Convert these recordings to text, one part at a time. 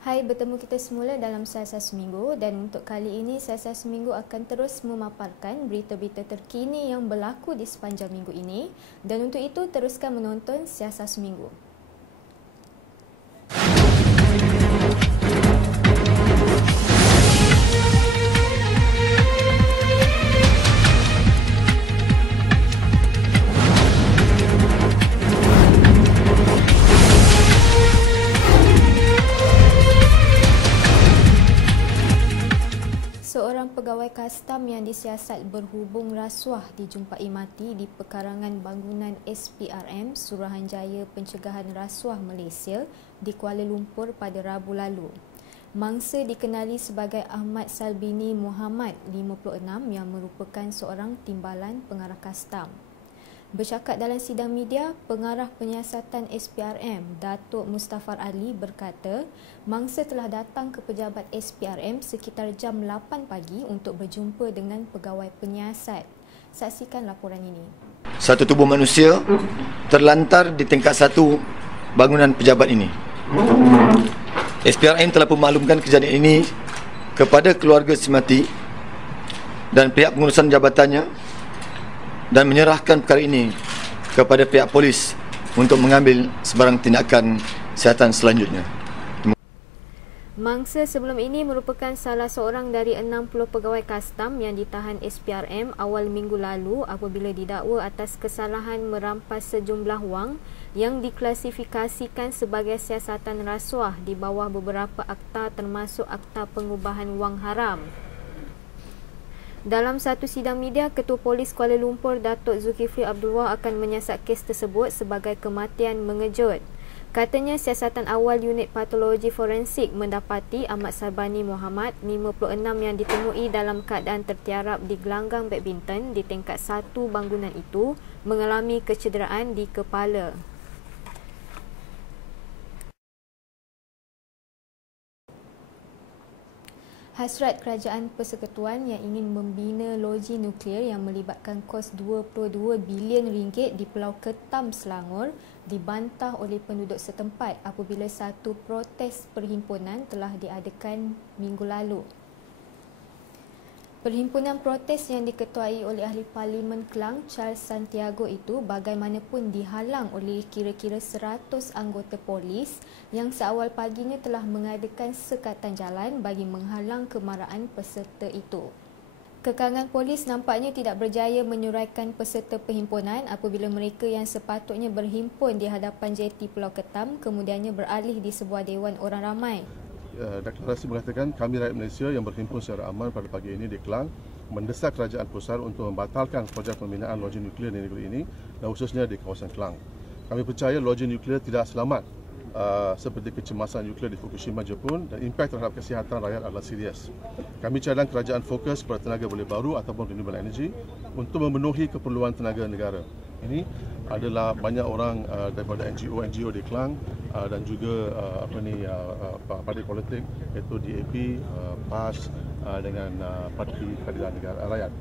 Hai, bertemu kita semula dalam Siasat Seminggu dan untuk kali ini Siasat Seminggu akan terus memaparkan berita-berita terkini yang berlaku di sepanjang minggu ini dan untuk itu teruskan menonton Siasat Seminggu. Seorang pegawai kastam yang disiasat berhubung rasuah dijumpai mati di pekarangan bangunan SPRM Suruhanjaya Pencegahan Rasuah Malaysia di Kuala Lumpur pada Rabu lalu. Mangsa dikenali sebagai Ahmad Salbini Muhammad, 56, yang merupakan seorang timbalan pengarah kastam. Bercakap dalam sidang media, pengarah penyiasatan SPRM, Datuk Mustafar Ali berkata, mangsa telah datang ke pejabat SPRM sekitar jam 8 pagi untuk berjumpa dengan pegawai penyiasat. Saksikan laporan ini. Satu tubuh manusia terlantar di tingkat satu bangunan pejabat ini. SPRM telah memaklumkan kejadian ini kepada keluarga si mati dan pihak pengurusan jabatannya dan menyerahkan perkara ini kepada pihak polis untuk mengambil sebarang tindakan kesihatan selanjutnya. Mangsa sebelum ini merupakan salah seorang dari 60 pegawai kastam yang ditahan SPRM awal minggu lalu apabila didakwa atas kesalahan merampas sejumlah wang yang diklasifikasikan sebagai siasatan rasuah di bawah beberapa akta termasuk Akta Pengubahan Wang Haram. Dalam satu sidang media, Ketua Polis Kuala Lumpur Datuk Zulkifli Abdul Wahab akan menyiasat kes tersebut sebagai kematian mengejut. Katanya siasatan awal unit patologi forensik mendapati Ahmad Salbini Muhammad, 56, yang ditemui dalam keadaan tertiarap di gelanggang badminton di tingkat 1 bangunan itu mengalami kecederaan di kepala. Hasrat Kerajaan Persekutuan yang ingin membina loji nuklear yang melibatkan kos 22 bilion ringgit di Pulau Ketam, Selangor dibantah oleh penduduk setempat apabila satu protes perhimpunan telah diadakan minggu lalu. Perhimpunan protes yang diketuai oleh Ahli Parlimen Klang Charles Santiago itu bagaimanapun dihalang oleh kira-kira 100 anggota polis yang seawal paginya telah mengadakan sekatan jalan bagi menghalang kemarahan peserta itu. Kekangan polis nampaknya tidak berjaya menyuraikan peserta perhimpunan apabila mereka yang sepatutnya berhimpun di hadapan JT Pulau Ketam kemudiannya beralih di sebuah dewan orang ramai. Deklarasi mengatakan kami rakyat Malaysia yang berhimpun secara aman pada pagi ini di Klang mendesak kerajaan pusat untuk membatalkan projek pembinaan loji nuklear di negeri ini dan khususnya di kawasan Klang. Kami percaya loji nuklear tidak selamat seperti kecemasan nuklear di Fukushima, Jepun dan impak terhadap kesihatan rakyat adalah serius. Kami cadang kerajaan fokus pada tenaga boleh baru ataupun renewable energy untuk memenuhi keperluan tenaga negara. Ini adalah banyak orang daripada NGO di Klang dan juga parti politik iaitu DAP, PAS dengan Parti Keadilan Negara Rakyat.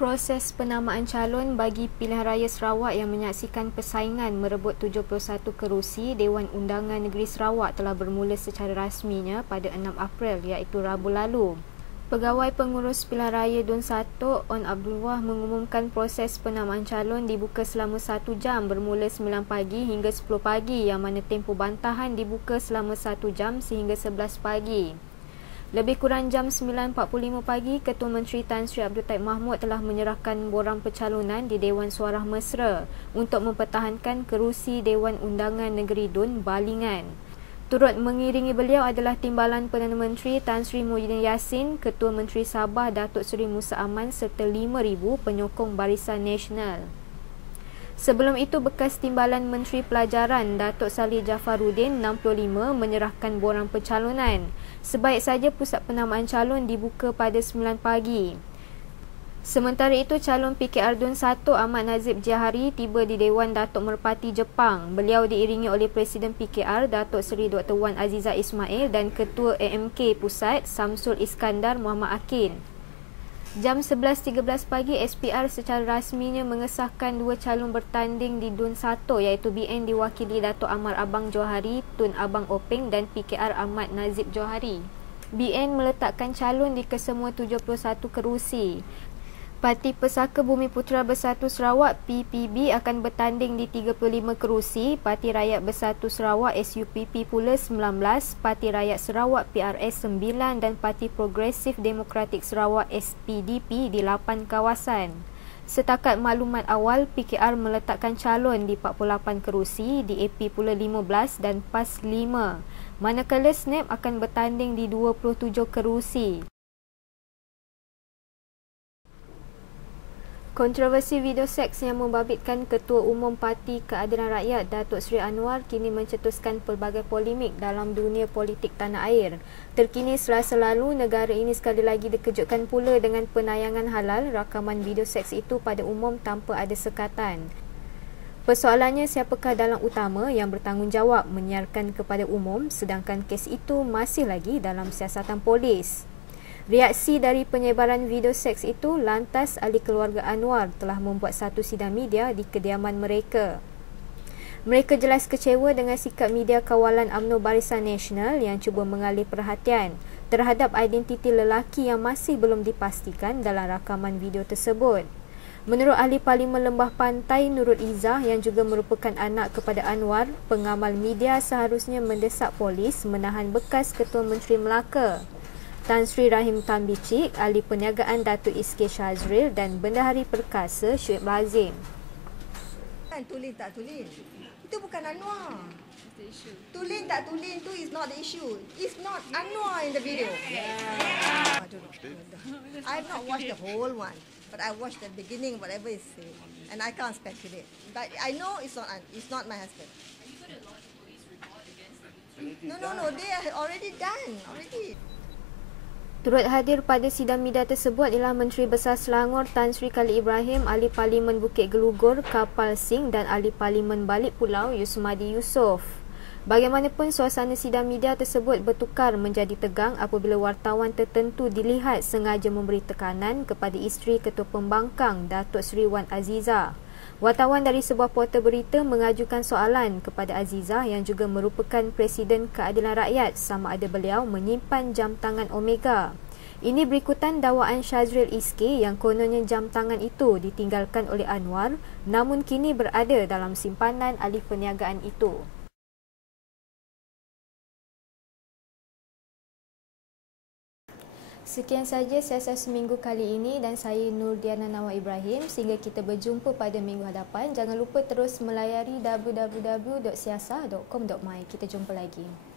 Proses penamaan calon bagi pilihan raya Sarawak yang menyaksikan persaingan merebut 71 kerusi Dewan Undangan Negeri Sarawak telah bermula secara rasminya pada 6 April iaitu Rabu lalu. Pegawai Pengurus Pilihan Raya DUN 1 On Abdul Wah mengumumkan proses penamaan calon dibuka selama 1 jam bermula 9 pagi hingga 10 pagi yang mana tempoh bantahan dibuka selama 1 jam sehingga 11 pagi. Lebih kurang jam 9.45 pagi, Ketua Menteri Tan Sri Abdul Taib Mahmud telah menyerahkan borang pencalonan di Dewan Suara Mesra untuk mempertahankan kerusi Dewan Undangan Negeri DUN Balingan. Turut mengiringi beliau adalah Timbalan Perdana Menteri Tan Sri Muhyiddin Yassin, Ketua Menteri Sabah Datuk Seri Musa Aman serta 5,000 penyokong Barisan Nasional. Sebelum itu, bekas Timbalan Menteri Pelajaran Datuk Salih Jafaruddin 65 menyerahkan borang pencalonan. Sebaik saja pusat penamaan calon dibuka pada 9 pagi. Sementara itu, calon PKR DUN 1 Ahmad Nazib Jahari tiba di Dewan Datuk Merpati Jepang. Beliau diiringi oleh Presiden PKR Datuk Seri Dr. Wan Azizah Ismail dan Ketua AMK Pusat Samsul Iskandar Muhammad Akin. Jam 11.13 pagi, SPR secara rasminya mengesahkan dua calon bertanding di DUN 1 iaitu BN diwakili Dato' Amar Abang Johari, Tun Abang Openg dan PKR Ahmad Nazib Johari. BN meletakkan calon di kesemua 71 kerusi. Parti Pesaka Bumi Putera Bersatu Sarawak PPB akan bertanding di 35 kerusi, Parti Rakyat Bersatu Sarawak SUPP pula 19, Parti Rakyat Sarawak PRS 9 dan Parti Progresif Demokratik Sarawak SPDP di 8 kawasan. Setakat maklumat awal, PKR meletakkan calon di 48 kerusi, DAP pula 15 dan PAS 5. Manakala SNAP akan bertanding di 27 kerusi. Kontroversi video seks yang membabitkan Ketua Umum Parti Keadilan Rakyat Datuk Seri Anwar kini mencetuskan pelbagai polemik dalam dunia politik tanah air. Terkini Selasa lalu, negara ini sekali lagi dikejutkan pula dengan penayangan halal rakaman video seks itu pada umum tanpa ada sekatan. Persoalannya, siapakah dalang utama yang bertanggungjawab menyiarkan kepada umum sedangkan kes itu masih lagi dalam siasatan polis? Reaksi dari penyebaran video seks itu, lantas ahli keluarga Anwar telah membuat satu sidang media di kediaman mereka. Mereka jelas kecewa dengan sikap media kawalan UMNO Barisan Nasional yang cuba mengalih perhatian terhadap identiti lelaki yang masih belum dipastikan dalam rakaman video tersebut. Menurut ahli Parlimen Lembah Pantai Nurul Izzah yang juga merupakan anak kepada Anwar, pengamal media seharusnya mendesak polis menahan bekas Ketua Menteri Melaka Tan Sri Rahim Tan Bicik, Ahli Perniagaan Datuk Iskir Shazril dan Bendahari Perkasa Syed Bazim. Tulen tak tulen, itu bukan Anwar. Tulen tak tulen tu is not the issue. It's not Anwar in the video. I don't know. I have not watched the whole one, but I watched the beginning, whatever is said, and I can't speculate. But I know it's not my husband. No, they are already done already. Turut hadir pada sidang media tersebut ialah Menteri Besar Selangor Tan Sri Khalid Ibrahim, Ahli Parlimen Bukit Gelugur Kapal Singh dan Ahli Parlimen Balik Pulau Yusmadi Yusof. Bagaimanapun, suasana sidang media tersebut bertukar menjadi tegang apabila wartawan tertentu dilihat sengaja memberi tekanan kepada isteri Ketua Pembangkang Datuk Seri Wan Azizah. Wartawan dari sebuah portal berita mengajukan soalan kepada Azizah yang juga merupakan Presiden Keadilan Rakyat sama ada beliau menyimpan jam tangan Omega. Ini berikutan dakwaan Shazril Iskir yang kononnya jam tangan itu ditinggalkan oleh Anwar namun kini berada dalam simpanan ahli perniagaan itu. Sekian saja siasat seminggu kali ini dan saya Nurdiana Nawar Ibrahim. Sehingga kita berjumpa pada minggu hadapan. Jangan lupa terus melayari www.siasah.com.my. Kita jumpa lagi.